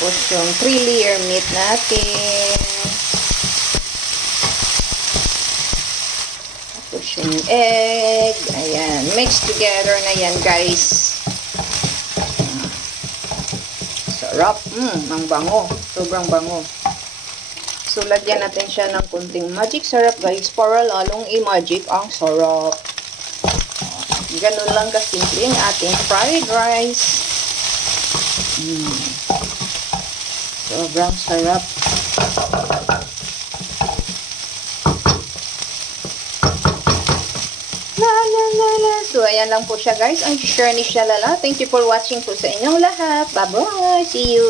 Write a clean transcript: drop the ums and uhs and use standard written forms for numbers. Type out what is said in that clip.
Tapos yung 3-layer meat natin. Tapos yung egg. Ayan. Mix together na yan, guys. Sarap. Ang bango. Sobrang bango. So, lagyan natin siya ng kunting magic syrup, guys. Para lalong i-magic ang sarap. Ganun lang kasimple ang ating fried rice. Sobrang sarap. So, ayan lang po siya, guys. Ang share ni Shalala. Thank you for watching po sa inyong lahat. Bye-bye. See you.